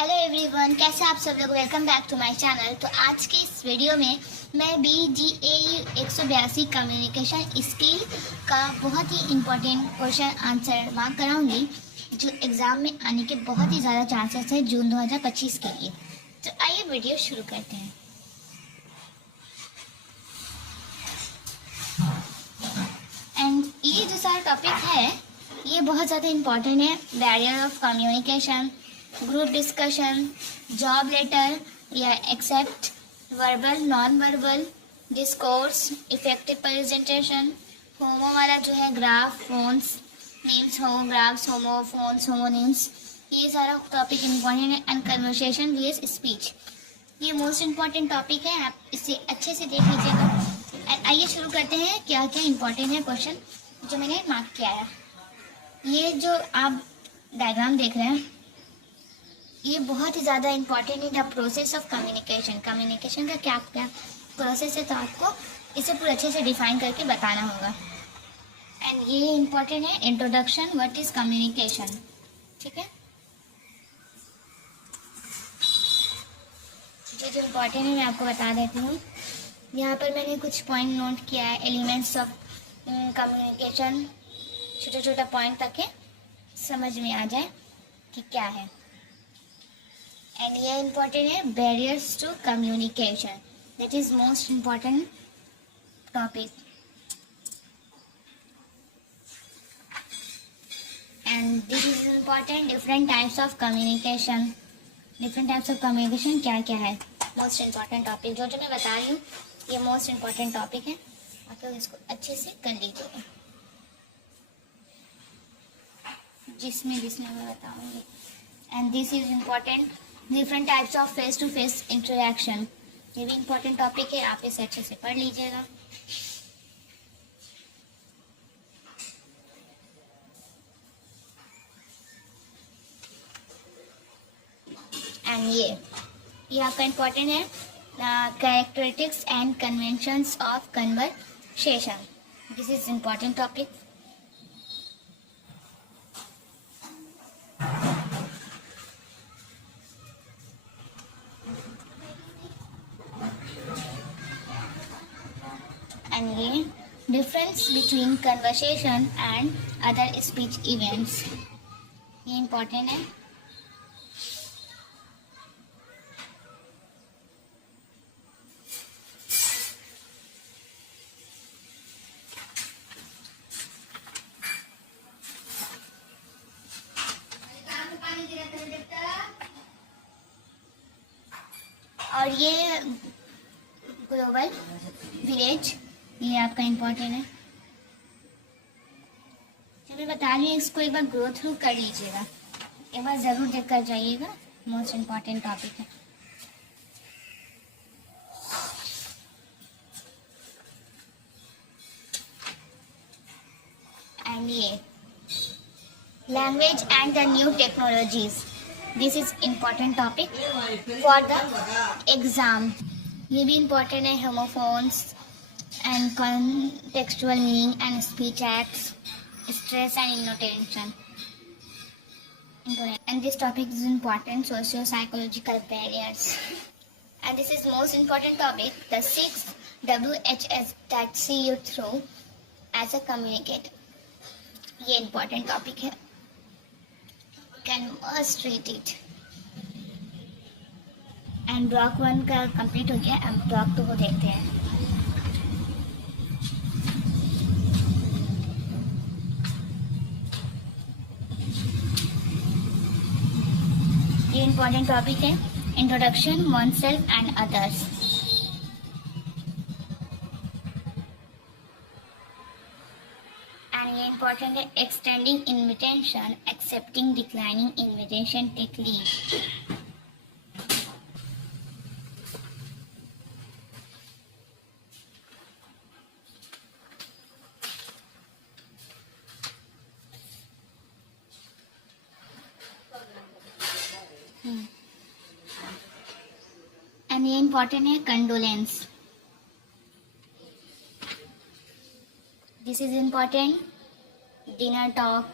Hello everyone, कैसे आप सब लोग। Welcome back to my channel. तो आज के इस वीडियो में मैं BGAU 182 कम्युनिकेशन स्किल का बहुत ही इम्पोर्टेंट क्वेश्चन आंसर मार्क कराऊंगी, जो एग्ज़ाम में आने के बहुत ही ज़्यादा चांसेस है जून 2025 के लिए। तो आइए वीडियो शुरू करते हैं। एंड ये जो सारा टॉपिक है ये बहुत ज़्यादा इम्पोर्टेंट है। Barrier of communication, group discussion, job letter या accept, verbal non verbal, discourse, effective presentation, homo वाला जो है graph, phones, names, homographs, homophones, homonyms, ये सारा टॉपिक इम्पोर्टेंट है। एंड कन्वर्सेशन वीएस स्पीच, ये मोस्ट इम्पॉर्टेंट टॉपिक है, आप इसे अच्छे से देख लीजिएगा। एंड आइए शुरू करते हैं क्या क्या इम्पोर्टेंट है क्वेश्चन जो मैंने मार्क किया है। ये जो आप डायग्राम देख रहे हैं ये बहुत ही ज़्यादा इम्पॉर्टेंट है। The process of communication, communication का क्या क्या प्रोसेस है, तो आपको इसे पूरे अच्छे से डिफाइन करके बताना होगा। एंड ये इम्पॉर्टेंट है इंट्रोडक्शन, व्हाट इज कम्युनिकेशन। ठीक है, जो इम्पॉर्टेंट है मैं आपको बता देती हूँ। यहाँ पर मैंने कुछ पॉइंट नोट किया है, एलिमेंट्स ऑफ कम्युनिकेशन, छोटा छोटा पॉइंट ताकि समझ में आ जाए कि क्या है। एंड ये इम्पोर्टेंट है barriers to communication, that is most important topic. And this is important different types of communication, different types of communication क्या क्या है, मोस्ट इम्पॉर्टेंट टॉपिक। जो मैं बता रही हूँ ये मोस्ट इम्पॉर्टेंट टॉपिक है, आप लोग इसको अच्छे से कर लीजिएगा जिसमें मैं बताऊँगी। And this is important different types of face to face interaction, ये भी इम्पोर्टेंट टॉपिक है, आप इसे अच्छे से पढ़ लीजिएगा। एंड ये आपका इम्पोर्टेंट है characteristics and conventions of conversation, this is important topic. And ये difference between conversation and other speech events, ये इम्पोर्टेंट है। और ये ग्लोबल विलेज, ये आपका इम्पोर्टेंट है। जो मैं बता रही हूँ इसको एक बार ग्रो थ्रू कर लीजिएगा, एक बार ज़रूर देख कर जाइएगा, मोस्ट इम्पॉर्टेंट टॉपिक है। एंड ये language and the new technologies, this is important topic for the exam, ये भी इम्पॉर्टेंट है। Homophones and contextual meaning and speech acts, stress and inattention. And this topic is important, socio-psychological barriers. And this is most important topic, the 6 WHS that see you through as a communicator. ये important topic है, can must read it. And block 1 का complete हो गया, अब block 2 को देखते हैं। ये इम्पोर्टेंट टॉपिक है, introduction, one self and others. And ये इम्पोर्टेंट है extending invitation, accepting declining invitation, take leave. And ये इम्पोर्टेंट है condolence, this is important dinner talk,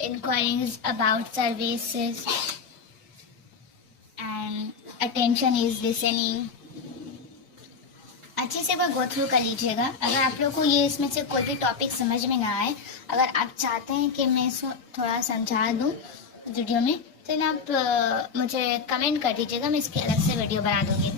inquiries about services, attention is listening. अच्छे से वह गो थ्रू कर लीजिएगा। अगर आप लोग को ये इसमें से कोई भी टॉपिक समझ में ना आए, अगर आप चाहते हैं कि मैं इसको थोड़ा समझा दूँ वीडियो में, तो आप मुझे कमेंट कर दीजिएगा, मैं इसकी अलग से वीडियो बना दूँगी।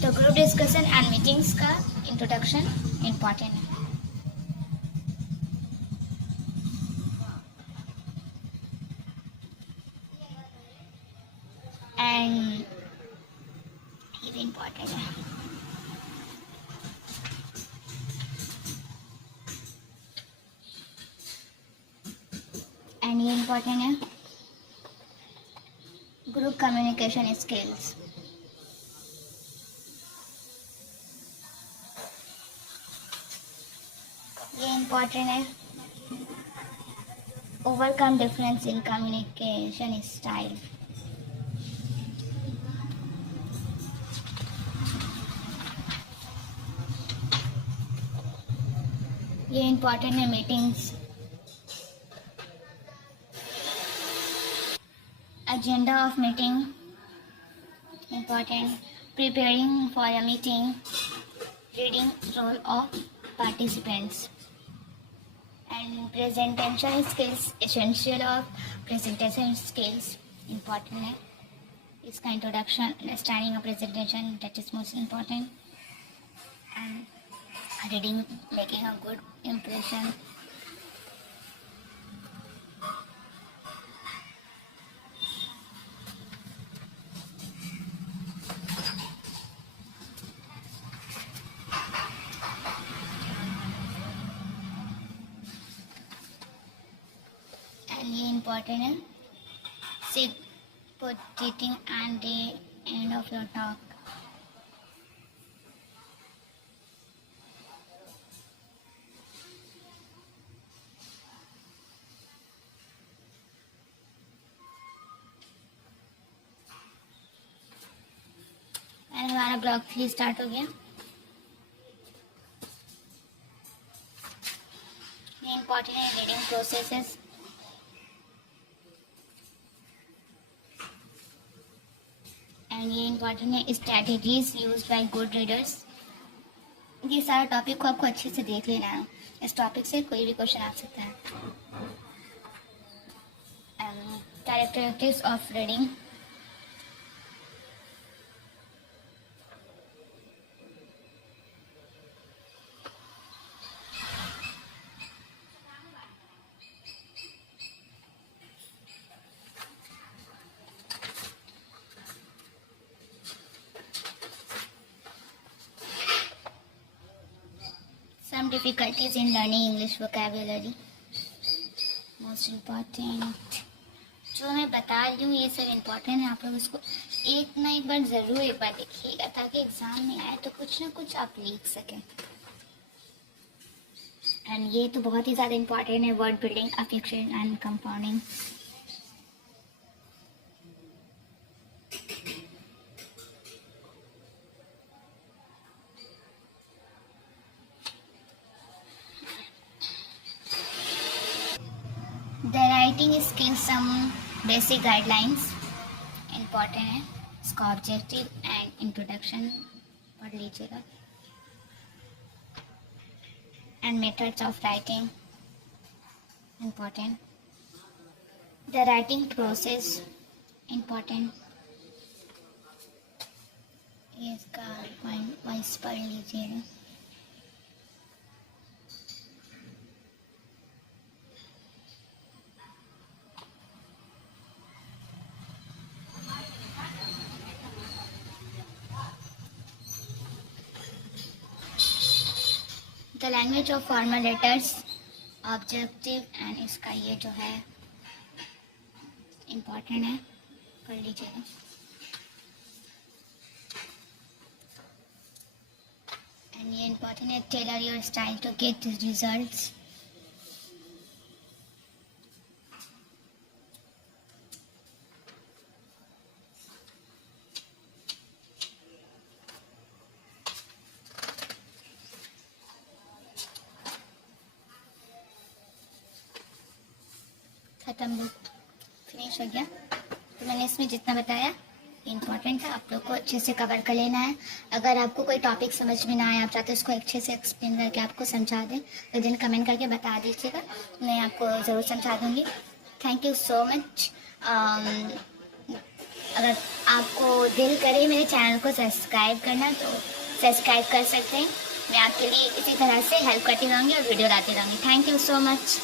तो ग्रुप डिस्कशन एंड मीटिंग्स का इंट्रोडक्शन इम्पॉर्टेंट है। एंड ये भी इम्पॉर्टेंट है। एंड ये इम्पॉर्टेंट है, ग्रुप कम्युनिकेशन स्किल्स। ये इम्पॉर्टेंट है, overcome difference in communication style. ये इम्पॉर्टेंट है, meetings. Agenda of meeting important, preparing for a meeting, reading role of participants, and presentation skills, essential of presentation skills important है इसका introduction, understanding of presentation, that is most important, and reading, making a good impression. ये important है, sit putting and the end of your talk. And हमारा ब्लॉग 3 स्टार्ट हो गया। ये important है, reading processes. And ये इम्पॉर्टेंट है, strategies used by good readers. ये सारा टॉपिक को आपको अच्छे से देख लेना है, इस टॉपिक से कोई भी क्वेश्चन आ सकता है। Characteristics of reading, some difficulties in learning English vocabulary, most important। जो मैं बता रही हूँ ये सब इम्पोर्टेंट है, आप लोग इसको एक ना एक बार ज़रूर एक बार देखिएगा, ताकि एग्ज़ाम में आए तो कुछ ना कुछ आप लिख सकें। एंड ये तो बहुत ही ज़्यादा इम्पोर्टेंट है, word building, affixation and compounding. The writing skill, some basic guidelines important है, इसका ऑब्जेक्टिव एंड इंट्रोडक्शन पढ़ लीजिएगा। And methods of writing important, the writing process important, ये इसका पॉइंट वाइज पढ़ लीजिएगा। The language of formal letters objective, and इसका ये जो है इम्पॉर्टेंट है, पढ़ लीजिएगा। एंड ये इम्पॉर्टेंट है, tailor your style to get results. खत्म, बुक फिनिश हो गया। तो मैंने इसमें जितना बताया इम्पॉर्टेंट है, आप लोग को अच्छे से कवर कर लेना है। अगर आपको कोई टॉपिक समझ में ना आए, आप चाहते हो उसको अच्छे से एक्सप्लेन करके आपको समझा दें, तो दिन कमेंट करके बता दीजिएगा, मैं आपको ज़रूर समझा दूँगी। Thank you so much. अगर आपको दिल करे मेरे चैनल को सब्सक्राइब करना तो सब्सक्राइब कर सकते हैं। मैं आपके लिए इसी तरह से हेल्प करती रहूँगी और वीडियो लाती रहूँगी। Thank you so much.